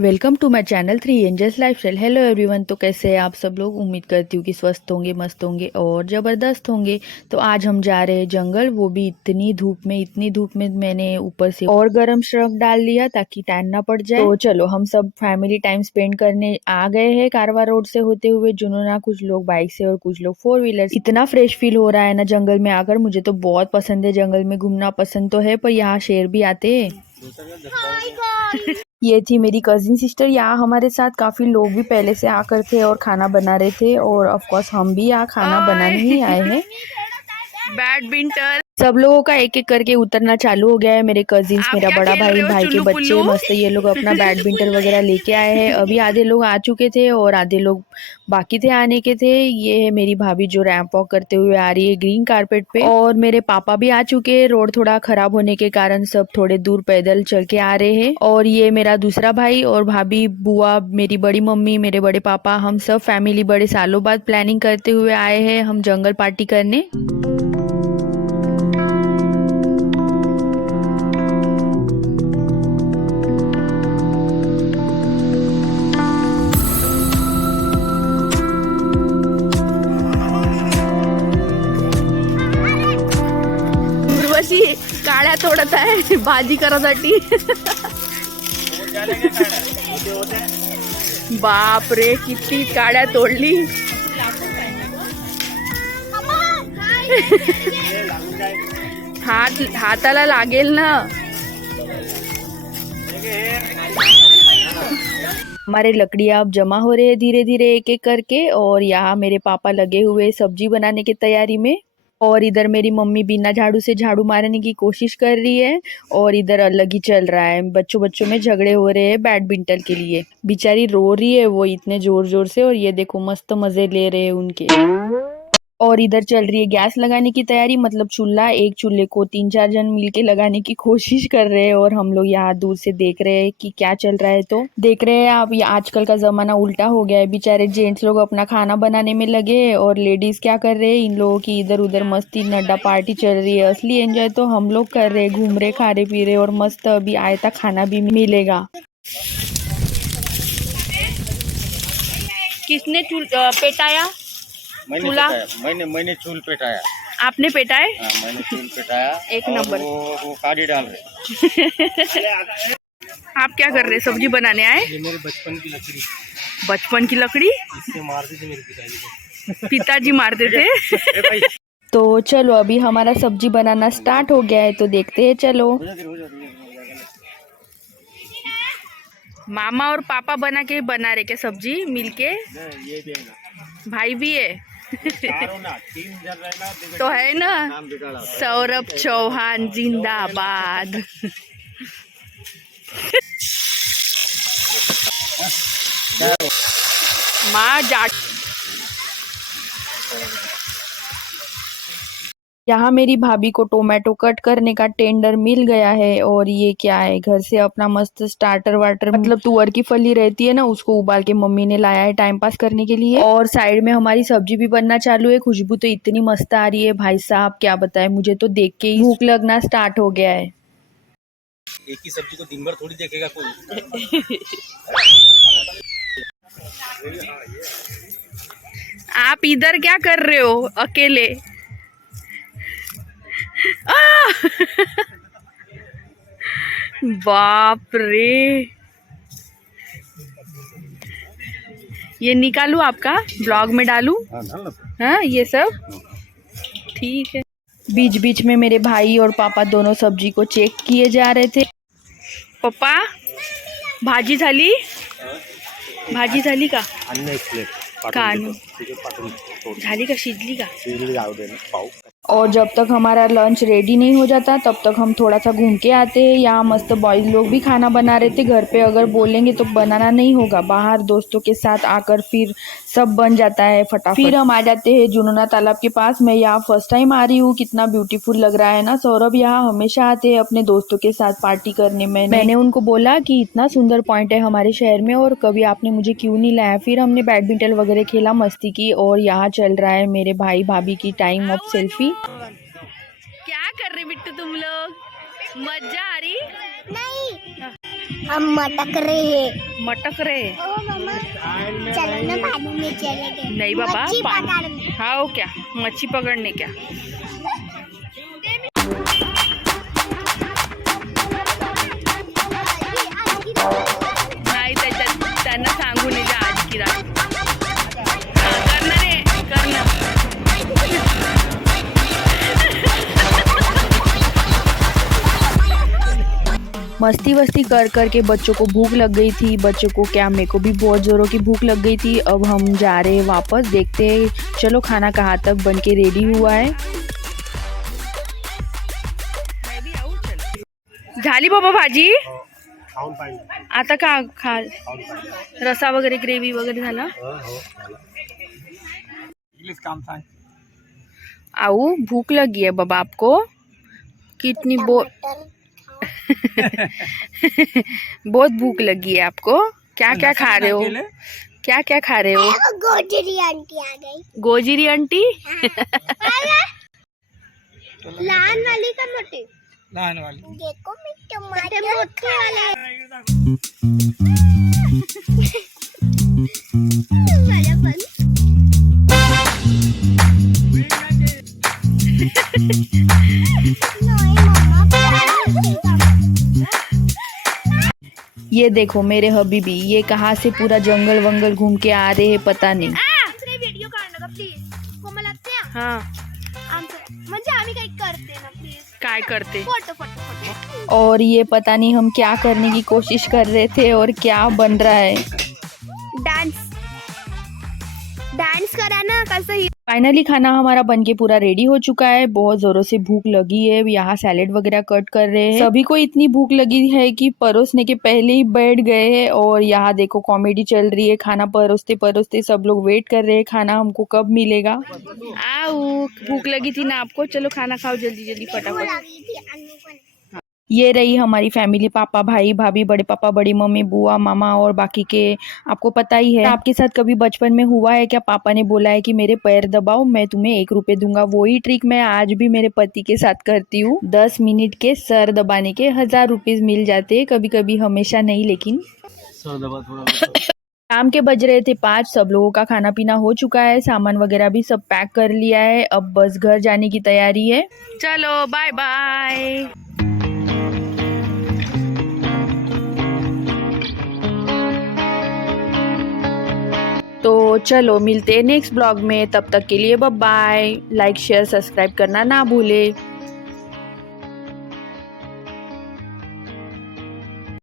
Welcome to my channel 3 angels lifestyle. Hello everyone. तो कैसे हैं आप सब लोग? उम्मीद करती हूँ कि स्वस्थ होंगे, मस्त होंगे और ज़बरदस्त होंगे। तो आज हम जा रहे हैं जंगल, वो भी इतनी धूप में मैंने ऊपर से और गरम श्रग डाल लिया ताकि टैन ना पड़ जाए। तो चलो हम सब फैमिली टाइम स्पेंड करने आ गए हैं कारवा रोड से होते हुए जुनूना। कुछ लोग बाइक से और कुछ लोग 4 व्हीलर। इतना फ्रेश फील हो रहा है ना जंगल में आकर। मुझे तो बहुत पसंद है, जंगल में घूमना पसंद तो है, पर यहाँ शेर भी आते हैं। ये थी मेरी कजिन सिस्टर। यहाँ हमारे साथ काफी लोग भी पहले से आकर थे और खाना बना रहे थे, और ऑफ कोर्स हम भी यहाँ खाना बनाने ही आए हैं। बैडमिंटन सब लोगों का एक एक करके उतरना चालू हो गया है। मेरे कजिन्स, मेरा बड़ा भाई, भाई के बच्चे, मस्त ये लोग अपना बैडमिंटन वगैरह लेके आए हैं। अभी आधे लोग आ चुके थे और आधे लोग बाकी थे आने के थे। ये है मेरी भाभी जो रैंप वॉक करते हुए आ रही है ग्रीन कारपेट पे, और मेरे पापा भी आ चुके हैं। रोड थोड़ा खराब होने के कारण सब थोड़े दूर पैदल चल के आ रहे हैं। और ये मेरा दूसरा भाई और भाभी, बुआ, मेरी बड़ी मम्मी, मेरे बड़े पापा, हम सब फैमिली बड़े सालों बाद प्लानिंग करते हुए आए हैं हम जंगल पार्टी करने। उर्वशी काड्या तोडत आहे भाजी करासाठी। बाप रे, किती काड्या तोडली। हाताला लागेल ना। हमारे लकड़ियाँ अब जमा हो रहे हैं धीरे धीरे एक एक करके, और यहाँ मेरे पापा लगे हुए सब्जी बनाने की तैयारी में। और इधर मेरी मम्मी बिना झाड़ू से झाड़ू मारने की कोशिश कर रही है, और इधर अलग ही चल रहा है। बच्चों बच्चों में झगड़े हो रहे हैं बैडमिंटन के लिए। बेचारी रो रही है वो इतने जोर जोर से, और ये देखो मस्त मजे ले रहे हैं उनके। और इधर चल रही है गैस लगाने की तैयारी, मतलब चूल्हा। एक चूल्हे को 3-4 जन मिलके लगाने की कोशिश कर रहे हैं, और हम लोग यहाँ दूर से देख रहे हैं कि क्या चल रहा है। तो देख रहे हैं आप, ये आजकल का जमाना उल्टा हो गया है। बेचारे जेंट्स लोग अपना खाना बनाने में लगे हैं, और लेडीज क्या कर रहे हैं, इन लोगों की इधर उधर मस्ती नड्डा पार्टी चल रही है। असली एंजॉय तो हम लोग कर रहे हैं, घूम रहे, खा रहे, पी रहे, और मस्त अभी आयता खाना भी मिलेगा। किसने पेटाया? मैंने चूल पेटाया। आपने पेटाए? हाँ, मैंने चूल पेटाया। एक नंबर। वो काड़ी डाल रहे। आप क्या कर रहे हैं? सब्जी बनाने आए? ये मेरे बचपन की लकड़ी। बचपन की लकड़ी? इससे मारते थे मेरे पिताजी को। पिताजी मारते थे। तो चलो अभी हमारा सब्जी बनाना स्टार्ट हो गया है, तो देखते हैं। चलो मामा और पापा बना रहे क्या सब्जी मिलके? ये भी है ना। भाई भी है। ना, 3 जन रहना तो है ना। नाम बिगाड़ा। सौरभ चौहान जिंदाबाद। माँ जाट। यहाँ मेरी भाभी को टोमेटो कट करने का टेंडर मिल गया है, और ये क्या है, घर से अपना मस्त स्टार्टर वाटर, मतलब तुअर की फली रहती है ना, उसको उबाल के मम्मी ने लाया है टाइम पास करने के लिए। और साइड में हमारी सब्जी भी बनना चालू है। खुशबू तो इतनी मस्त आ रही है भाई साहब, क्या बताएं। मुझे तो देख के ही भूख लगना स्टार्ट हो गया है। एक ही सब्जी को दिन भर थोड़ी देखेगा कोई। आप इधर क्या कर रहे हो अकेले? बाप रे, ये निकालू आपका ब्लॉग में डालू? हाँ ये सब ठीक है। बीच बीच में मेरे भाई और पापा दोनों सब्जी को चेक किए जा रहे थे। पप्पा भाजी झाली? भाजी झाली का? झाली का? शिजली का? और जब तक हमारा लंच रेडी नहीं हो जाता तब तक हम थोड़ा सा घूम के आते हैं। यहाँ मस्त बॉयज लोग भी खाना बना रहे थे। घर पे अगर बोलेंगे तो बनाना नहीं होगा, बाहर दोस्तों के साथ आकर फिर सब बन जाता है फटाफट। फिर हम आ जाते हैं जुनूना तालाब के पास। मैं यहाँ फर्स्ट टाइम आ रही हूँ। कितना ब्यूटीफुल लग रहा है ना। सौरभ यहाँ हमेशा आते हैं अपने दोस्तों के साथ पार्टी करने में। मैंने उनको बोला कि इतना सुंदर पॉइंट है हमारे शहर में, और कभी आपने मुझे क्यों नहीं लाया। फिर हमने बैडमिंटन वगैरह खेला, मस्ती की, और यहाँ चल रहा है मेरे भाई भाभी की टाइम ऑफ सेल्फी। क्या कर रहे बिट्टू तुम लोग? मजा आ रही? नहीं। हम मटक रहे हैं। मटक रहे? ओ मम्मा, चलो ना पानी में चलेंगे। नहीं बाबा, मच्छी पानी। पकड़ने। हाँ क्या, मच्छी पकड़ने क्या? नाही त्यांना सांगून ये जा आज की रात. करणार रे, करणार. मस्ती वस्ती कर कर के बच्चों को भूख लग गई थी. बच्चों को क्या, मेरे को भी बहुत ज़ोरों की भूख लग गई थी. अब हम जा रहे हैं वापस. देखते हैं चलो खाना कहाँ तक बन के रेडी हुआ है. झाली बाबा भाजी. खाऊन पाहिजे. आता का खा खाऊन पाहिजे. रसा वगैरे ग्रेव्ही वगैरे झाला. इंग्लिश काम सांग. आऊ भूख लगी है बाबा आपको. कितनी बहुत भूख लगी है आपको. क्या क्या खा रहे हो? क्या क्या खा रहे हो? गोजरी आंटी आ गई। गोजिरी आंटी. लहान वाली का मोठी? लहान वाली. देखो मी टमाटर मोठे वाले. मला पण. नाही मम्मा. ये देखो मेरे हबीबी, ये कहाँ से पूरा जंगल वंगल घूम के आ रहे हैं पता नहीं. दुसरे व्हिडिओ काढ ना प्लीज. कोमल आत्या हाँ आमचं म्हणजे आम्ही काही करते ना प्लीज. काय करते. Photo photo photo. और ये पता नहीं हम क्या करने की कोशिश कर रहे थे और क्या बन रहा है. डांस डांस करा ना कसं. फाइनली खाना हमारा बनके पूरा रेडी हो चुका है. बहुत जोरों से भूख लगी है. यहाँ सैलेड वगैरह कट कर रहे हैं. सभी को इतनी भूख लगी है कि परोसने के पहले ही बैठ गए हैं. और यहाँ देखो कॉमेडी चल रही है. खाना परोसते परोसते सब लोग वेट कर रहे हैं खाना हमको कब मिलेगा. आओ, भूख लगी थी ना आपको. चलो खाना खाओ जल्दी जल्दी फटाफट. ये रही हमारी फैमिली. पापा, भाई, भाभी, बड़े पापा, बड़ी मम्मी, बुआ, मामा और बाकी के. आपको पता ही है. आपके साथ कभी बचपन में हुआ है क्या? पापा ने बोला है कि मेरे पैर दबाओ, मैं तुम्हें 1 रुपए दूंगा. वही ट्रिक मैं आज भी मेरे पति के साथ करती हूँ. 10 मिनट के सर दबाने के 1000 रुपीज मिल जाते हैं. कभी कभी, हमेशा नहीं लेकिन. शाम के बज रहे थे 5. सब लोगों का खाना पीना हो चुका है. सामान वगैरह भी सब पैक कर लिया है. अब बस घर जाने की तैयारी है. चलो बाय बाय. तो चलो मिलते हैं नेक्स्ट ब्लॉग में. तब तक के लिए bye bye. Like share subscribe करना ना भूले.